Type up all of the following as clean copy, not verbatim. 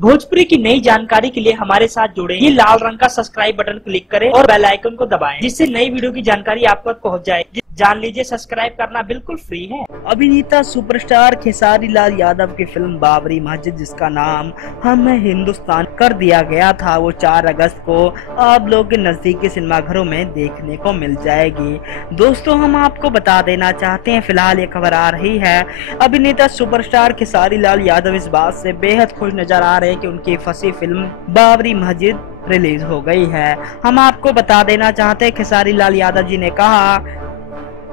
भोजपुरी की नई जानकारी के लिए हमारे साथ जुड़े ये लाल रंग का सब्सक्राइब बटन क्लिक करें और बेल आइकन को दबाएं, जिससे नई वीडियो की जानकारी आप तक पहुंच जाए। जान लीजिए, सब्सक्राइब करना बिल्कुल फ्री है। अभिनेता सुपरस्टार खेसारी लाल यादव की फिल्म बाबरी मस्जिद, जिसका नाम हम है हिंदुस्तान कर दिया गया था, वो 4 अगस्त को आप लोग के नजदीकी सिनेमाघरों में देखने को मिल जाएगी। दोस्तों, हम आपको बता देना चाहते हैं, फिलहाल ये खबर आ रही है, अभिनेता सुपरस्टार खेसारी लाल यादव इस बात से बेहद खुश नजर आ रहे हैं कि उनकी फंसी फिल्म बाबरी मस्जिद रिलीज हो गई है। हम आपको बता देना चाहते हैं, खेसारी लाल यादव जी ने कहा,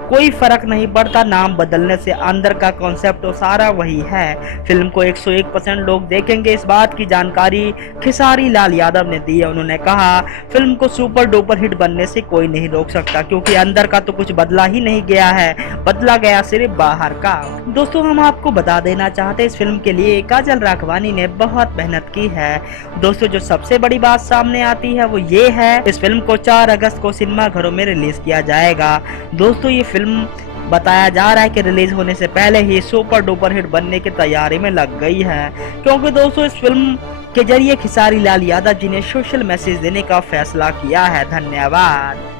कोई फर्क नहीं पड़ता नाम बदलने से, अंदर का कॉन्सेप्ट तो सारा वही है। फिल्म को 101% लोग देखेंगे, इस बात की जानकारी खेसारी लाल यादव ने दी है। उन्होंने कहा, फिल्म को सुपर डुपर हिट बनने से कोई नहीं रोक सकता, क्योंकि अंदर का तो कुछ बदला ही नहीं गया है, बदला गया सिर्फ बाहर का। दोस्तों, हम आपको बता देना चाहते हैं, इस फिल्म के लिए काजल राघवानी ने बहुत मेहनत की है। दोस्तों, जो सबसे बड़ी बात सामने आती है वो ये है, इस फिल्म को 4 अगस्त को सिनेमाघरों में रिलीज किया जाएगा। दोस्तों, ये फिल्म बताया जा रहा है कि रिलीज होने से पहले ही सुपर डुपर हिट बनने की तैयारी में लग गई है, क्योंकि दोस्तों इस फिल्म के जरिए खेसारी लाल यादव जी ने सोशल मैसेज देने का फैसला किया है। धन्यवाद।